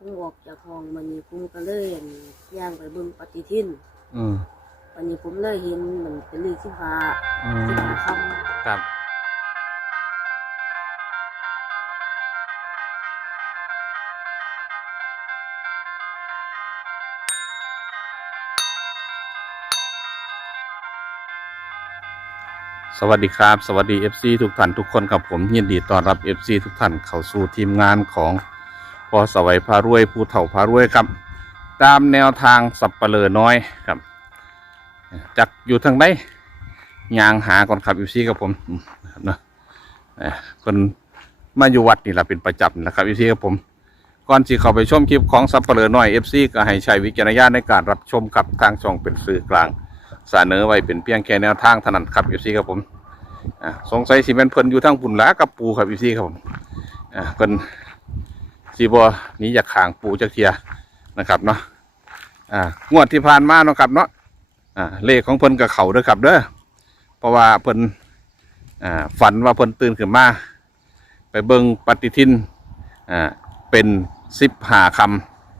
ผมออกจากห้องมันนี้ผมก็เลยอั่นย่างไปเบิ่งปฏิทินอืมวันนี้ผมเลยเห็นมันเป็นเลขสิบห้าอืสิบมห้าคครับสวัสดีครับ สวัสดี FC ทุกท่านทุกคนครับผมยินดีต้อนรับ FC ทุกท่านเข้าสู่ทีมงานของ พอสวัยพารวยผู้เฒ่าพารวยครับ ตามแนวทางสับเปลือน้อยครับจักอยู่ทางไหนยางหาก่อนครับ FC ครับผมอืมนะครับเนาะเอ่อคนมาอยู่วัดนี่แหละเป็นประจำนะครับ FC ครับผมก่อนที่เข้าไปชมคลิปของสับเปลือน้อย FC ก็ให้ใช้วิจารณญาณในการรับชมกับทางช่องเป็นสื่อกลางเสนอไว้เป็นเพียงแค่แนวทางเท่านั้นครับ FC ครับผมสงสัยสิเป็นเพิ่นอยู่ทางปุ่นลากับปูครับพี่ซี่ครับผมเพิ่น สีบอนี้จากขางปูจากเทียนะครับเนาะอ่างวดที่ผ่านมาเนาะครับเนาะอ่าเลขของเพิ่นกับเขาเด้อครับเด้อเพราะว่าเพิ่นอ่าฝันว่าเพิ่นตื่นขึ้นมา ไปเบิ่งปฏิทินอ่าเป็นสิบหาค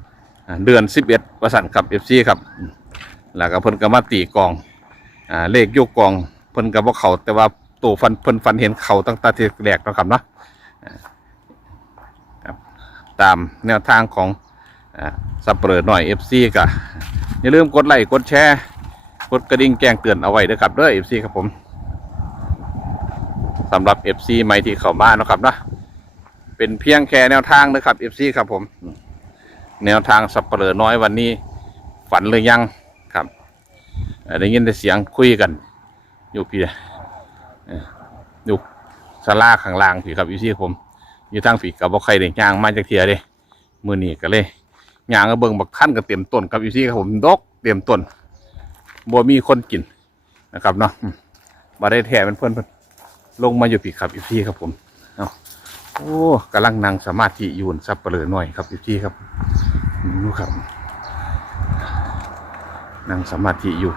ำเดือนสิบเอ็ดประสันครับเอฟซีครับแล้วก็เพิ่นก็มาตีกองอ่าเลขยกกองเพิ่นก็บ่เขาแต่ว่าตัวฟันเพิ่นฟันเห็นเขาตั้งแต่ที่แรกแล้วครับเนาะ ตามแนวทางของสับเปลือหน่อย FC ก็อย่าลืมกดไลค์กดแชร์กดกระดิ่งแจ้งเตือนเอาไว้ด้วยครับเด้อ FC ครับผมสำหรับ FC ใหม่ที่เข้ามานะครับนะเป็นเพียงแค่แนวทางนะครับ FC ครับผม แนวทางสับเปลือน้อยวันนี้ ฝันหรือยังครับได้ยินแต่เสียงคุยกัน อยู่พี่อยู่สลาข้างล่างผีครับอยู่ที่ผม อยู่ทางผีกับบ่ใครได้ย่างมาจากเทียเด้มือนี้ก็เลยย่างก็เบิ่งบักท่านก็เตรียมต้นครับอยู่ที่ครับผมดกเตรียมต้นบ่มีคนกินนะครับเนาะมบ่ได้แท้เป็นเพื่อนเพิ่อนลงมาอยู่ผีครับอยู่ที่ครับผมเอาโอ้กำลังนั่งสมาธิอยู่สับเปลือหน่อยครับอยู่ที่ครับดูครับนั่งสมาธิอยู่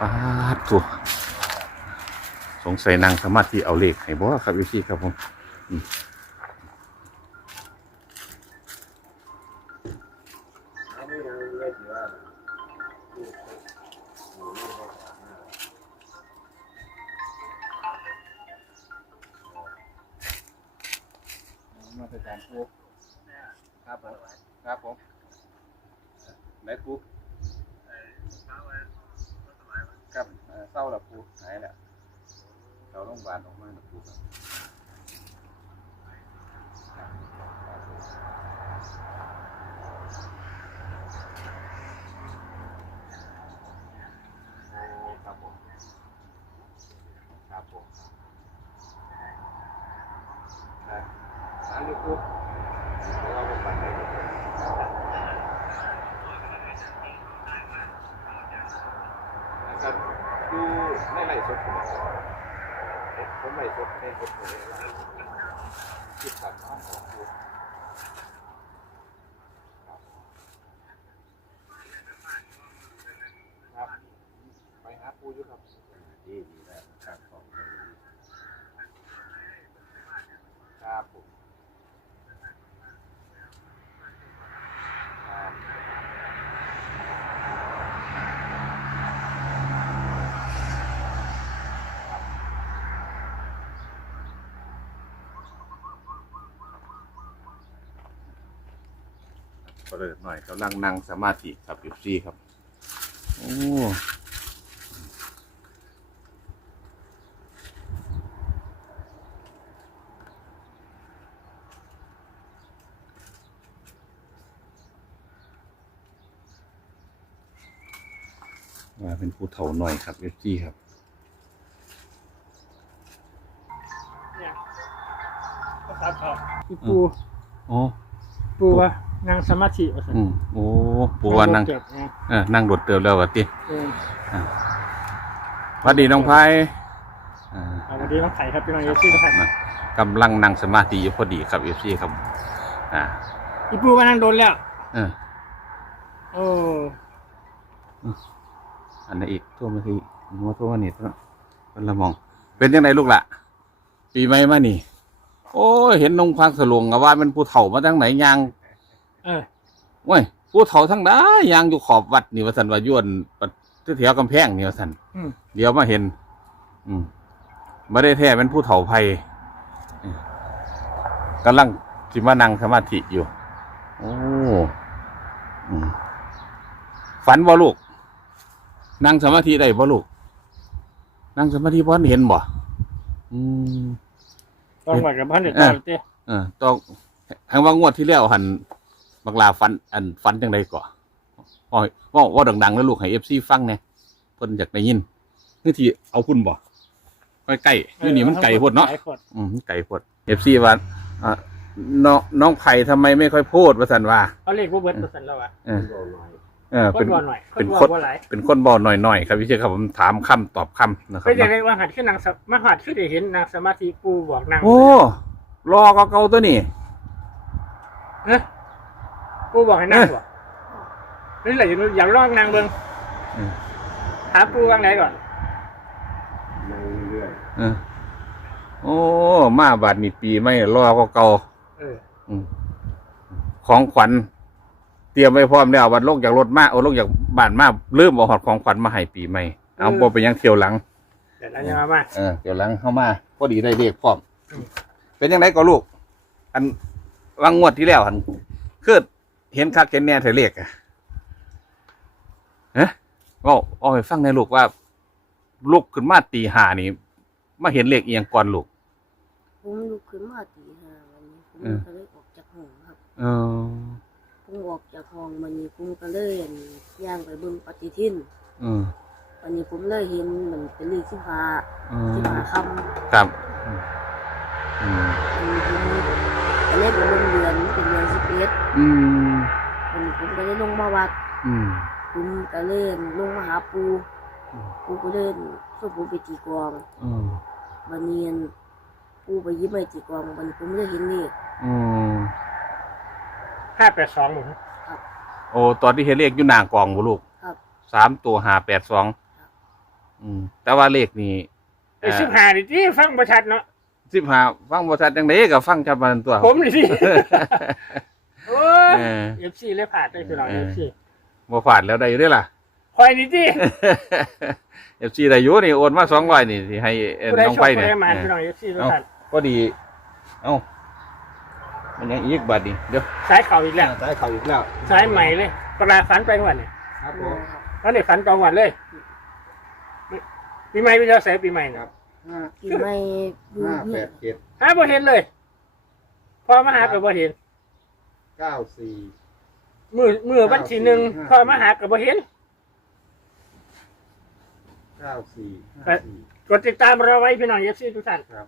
ปาดตัวสงสัยนางสมาธิเอาเลขให้บ่ครับพี่ครับผม มาตรการปูครับผม ครับผมไหนปูครับเออเศร้าละปูหายแล้วเราโรงพยาบาลออกมาหนักดูครับครับผมครับผมครับอั นนี้ปุ๊บเราก็ปัดได้นะครับดูไม่ไหลสดผมผมไม่สดในสดเลยคิดตัดน้ำของดูครับไปหาปูอยู่ครับดีดีแล้วครับของครับผมครับ เปิดหน่อยกำลังนั่งสมาธิครับอยู่ซี่ครับ โอ้มาเป็นผู้เฒ่าหน่อยครับเอฟซีครับเนี่ยก็ตามเขาพี่อืปูมอ๋อ ปูว่า นางสมาธิว่าซั่นอืมโอ้ปูว่านั่งเก็บไงเออนั่งโดดเติมแล้วกะติเออสวัสดีน้องไพอ่า เอาวันนี้มาไข่ครับพี่น้องเอฟซีนะครับนะกำลังนั่งสมาธิอยู่พอดีครับเอฟซีครับอ่าพี่ปูว่านั่งโดนแล้ว เออโอ้อันนี้นอีกทั่วมาทีมัวทั่วมานี่ตัวคนละมอง เป็นยังไงลูกละปีใหม่มานี่ โอ้ยเห็นนงพักสลวงกับว่าเป็นผู้เฒ่ามาตั้งไหนยัง เออโอ้ยผู้เฒ่าทั้งได้ยางอยู่ขอบวัดนี่ว่าสันว่าย้วนปัดแถวกำแพงนี่ว่าสันอืม เดี๋ยวมาเห็น อืมไม่ได้แท้เป็นผู้เฒ่าภัยอืมกำลังจิมานั่งสมาธิอยู่ โอ้อืมฝันบ่ลูก นั่งสมาธิได้บ่ลูก นั่งสมาธิบ่เห็นบ่อืม ต้องมากับบ้านเด็กตาเต้เออต้องทางว่างวดที่แล้วหัน บักลาฟันอันฟันจังไดก่อว่าว่าว่าดังๆแล้วลูกให้เอฟซีฟังเนี่ยเพิ่นอยากได้ยินนี่ที่เอาคุณบ่ใกล้ๆอยู่นี่มันไก่พดเนาะไก่โพดอืมไก่พดเอฟซีว่าอ่าน้องน้องไผ่ทำไมไม่ค่อยพูดว่าสันว่าเขาเรียกว่าเบิร์ดเปอร์เซ็นต์แล้วอะเออเออคเป็นนบ่หน่อยคเป็นนบ่คนบ่หลายเป็นคนบ่หน่อยๆครับพี่เชษครับผมถามคำตอบคำนะครับก็จะเนาะได้ว่าหัดขึ้นนางสมาหัดขึ้นได้เห็นนางสมาธิปูบอกนางโอ้รอก็เก่าตัวนี่เอ้ย ปูบอกให้นางบอกนี่แหละอยากลองนางเบิ่งอืม หาปูวางไหนก่อนเออโอ้มาบาดมีปีไม่รอก็เก่าเอออืมของขวัญ เตรียมไว้พร้อมแล้ววันลงจากรถมาเอาลงจากบ้านมาลืมเอาหอดของขวัญมาให้ปีใหม่เอาบ่ไปยังเที่ยวหลัง เดี๋ยวเราจะมามา เออเที่ยวหลังเข้ามาพอดีได้เลขพร้อม อืม เป็นยังไงก็ลูก อันวางงวดที่แล้วอันคือ เห็นคักเห็นแน่เธอเลขอะเอ๊ะว่าเอาให้ฟังในอยลูกว่า ลูกขึ้นมาตีหานี่มาเห็นเลขเอียงก่อนลูก ผมลุกขึ้นมาตีห้าวันนี้ผมเออ ก็เลยออกจากห้องครับ เออผมออกจากห้องวันนี้ผมก็เลยอั่นย่างไปเบิ่งปฏิทินเออวันนี้ผมเลยเห็นมันเป็นเลขสิบห้าเอสิบอห้าคำครับอืมวันนี้ผมก็เลยไปเบิ่งเดือนมันเป็นเดื อนสิบเอ็ดอืมวันนี้ผมก็เลยลงมาวัด อืม ผมก็เล่นลงมาหาปูอืม ปูก็เล่นส่วนผมไปตีกลองอืมวันนี้อั่นปูไปยิ้มไปตีกลองวันนี้ผมเลยเห็นเลขอืมห้าแปดสองหนึ่งโอ้ตอนที่เห็นเลขอยู่หน้ากล่องบ่ลูกครับ สามตัวหาแปดสองอืม แต่ว่าเลขนี่ไอ้สิบห้าดิที่ฟังประชัดเนาะสิบห้าฟังบริษัทจังไดก็ฟังชัดมาตัว ผมดิที่โอ้ย เออ เอฟซีเลยผ่านได้คือเราเอเออ ฟซีบ่ฝาดแล้วได้อยู่เด้อล่ะ คอยนี่ที่เอฟซีได้อยู่นี่โอนมาสองร้อยนี่ที่ให้เอ็นผู้ใดน้องชอบไปผู้เนี่ยใดมาเอคืออเราเอฟซีทุกเอ้าท่านก็ดี เอ้ามันยังอีกบัดนี้เดี๋ยวสายเข่าอีกแล้วสายเขาอีกแล้วสายใหม่เลยปลาฝันไปวันเนี่ยครับผโอ้มครับแล้วเนี่ยฝันตองวันเลยปีใหม่พี่เจ้าใส่ปีใหม่นะครับปีใหม่ดูห้าแปนี่ดเจ็ดหาบ่เห็นเลย พอมาหากับบ่เห็น เก้าสี่มือมือวันที่หนึ่งพอมาหากับบ่เห็น เก้าสี่ห้าสี่กดติดตามรอไว้พี่น้องเอฟซีทุกท่านครับ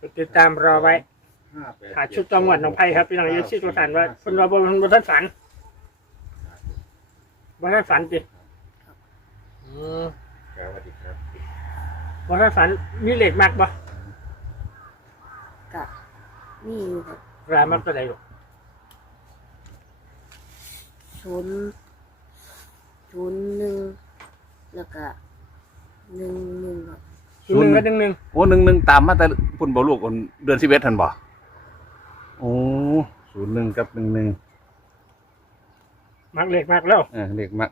กดติดตามรอไว้ห้าแปดหาชุดจังหวัดหนองไผ่ครับพี่น้องเอฟซีทุกท่านว่าคนว่าบ่บ่ท่านฝันบ่ท่านฝันจิอืมสวัสดีครับบ่ท่านฝันมีเหล็กมากบ่กะนี่อยู่ครับ รามักตัวใดลูกชนชนหนึ่งแล้วก็หนึ่งหนึ่งครับศูนย์หนึ่งก็หนึ่งหนึ่งโอ้หนึ่งหนึ่งตามมาแต่พุ่นบ่ลูกคนเดือนสิบเอ็ดทันบ่โอ้ศูนย์หนึ่งกับหนึ่งหนึ่งมักเหล็กมากแล้ว เออเลขมัก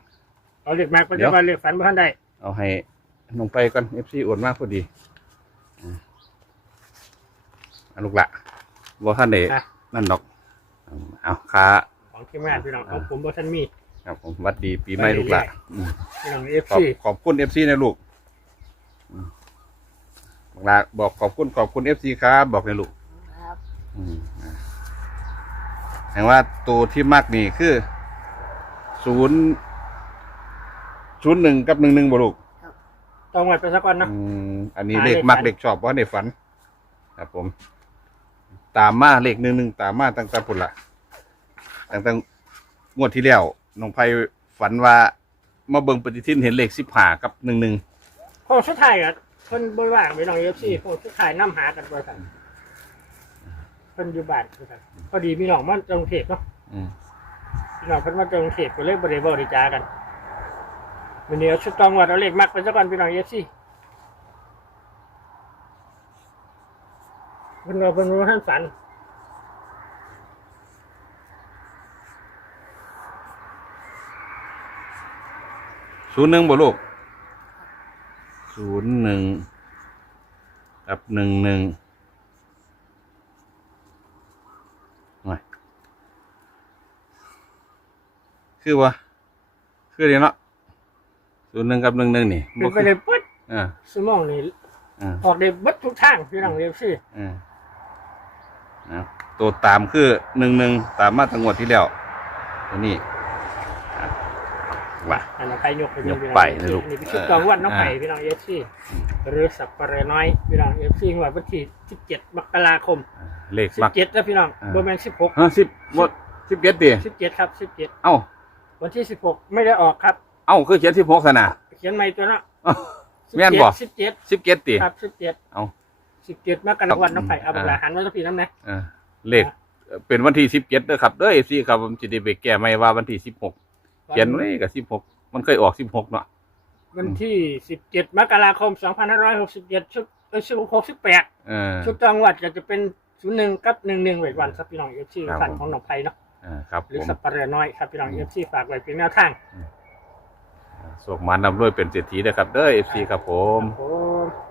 เอาเหล็กมากไปเดี๋จะยวว่าเหล็กฝันบ่ท่านได้เอาให้น้องไปก่อนเอฟซีโอนมากพอดีอืมเอาลูกละ บ่ท่านเดอะ นั่นดอกอืมเอาค้าของทีมงานพี่น้องของผมบ่ท่านมี ครับผมหวัดดีปีใหม่ลูกละอืมพี่น้องเอฟขอบซีขอบคุณเอฟซีนะลูกอืมลูกละบอกขอบคุณขอบคุณเอฟซีครับบอกเลยลูกครับอืมอะแห่งว่าตัวที่มากนี่คือศูนย์ศูนย์หนึ่งกับหนึ่งหนึ่งบ่ลูก ต้องวัดไปสักวันเนาะ อืมอันนี้หาเลขเลขมักฝันเลขชอบเพราะในฝัน ครับผม ตามมาเลขหนึ่งหนึ่งตามมาตั้งแต่ปุ่นละตั้งแต่งวดที่แล้วน้องไพฝันว่ามาเบิ่งปฏิทินเห็นเลขสิบห้ากับหนึ่งหนึ่งโค้งสุดท้ายอะเพิ่นบ่ว่างพี่น้องเอฟซีโค้งสุดท้ายนํหากันบ่ทันเพิ่นอยู่บ้านบ่ทันพอดีพี่น้องมาจากกรุงเทพเนาะอืมพี่น้องเพิ่นมาจากกรุงเทพก็เลยบ่ได้บ่ได้จากันวันนี้เอาชุดตองวัดเอาเลขมักไปสักวันพี่น้องเอฟซี เนเราเป็นรู้ห้ามฝันศูนย์หนึ่งบ่ลูกศูนย์หนึ่งกับหนึ่งหนึ่งคือวะคือเดี๋ยวนาะศูนย์หนึ่งกับหนึ่งหนึ่งนี่เป็นบ่ไปคือเลยปึ๊ดอ่า สมองนี่ออกเด้เบัดทุกทางพี่น้องเรียบสิ อ่า นะตัวตามคือหนึ่งหนึ่งตามมาตั้งงวดที่แล้วตัวนี้อะว่ะอันนั้นไปยกไปยกไปนะลูกนี่เป็นชุดกองวัดน้องไผ่อ่าพี่น้องเอฟซีหรือสับปะเรอน้อยพี่น้องเอฟซีวันที่สิบเจ็ดมกราคม เลขสิบมักเจ็ดนะพี่น้องอ่าโบแมนสิบหกฮะสิบหมดสิบเจ็ดดิสิบเจ็ดครับสิบเจ็ดเอ้าวันที่สิบหกไม่ได้ออกครับ เอ้าคือเขียนสิบหกสนะเขียนใหม่ตัวเนาะเอ้าแม่นบ่สิบเจ็ดสิบเจ็ดดิครับสิบเจ็ดเอ้า สิบเจ็ดมกราคมน้องไผ่เอาอ่าเวลาหันไว้สักทีน้ำนะเออเลขเอ่อเป็นวันที่สิบเจ็ดเด้อครับเด้อเอฟซีครับผมจะได้ไปแก้ไม่ว่าวันที่สิบหกเขียนไว้กับสิบหกมันเคยออกสิบหกเนาะวันที่สิบเจ็ดมกราคมสองพันห้าร้อยหกสิบเจ็ดชุดเอ้ยสิบหกสิบแปดเออชุดจังหวัดก็จะเป็นศูนย์หนึ่งกับหนึ่งหนึ่งไว้วันครับพี่น้องเอฟซีครับฝันผมของหนองไผ่เนาะเออครับหรือผมสับปะเรอน้อยครับพี่น้องอืเอมฟซีฝากไว้เป็นแนวทางสวกมันนำด้วยเป็นเศรษฐีนะครับเด้อเอฟซีครับผมครับผม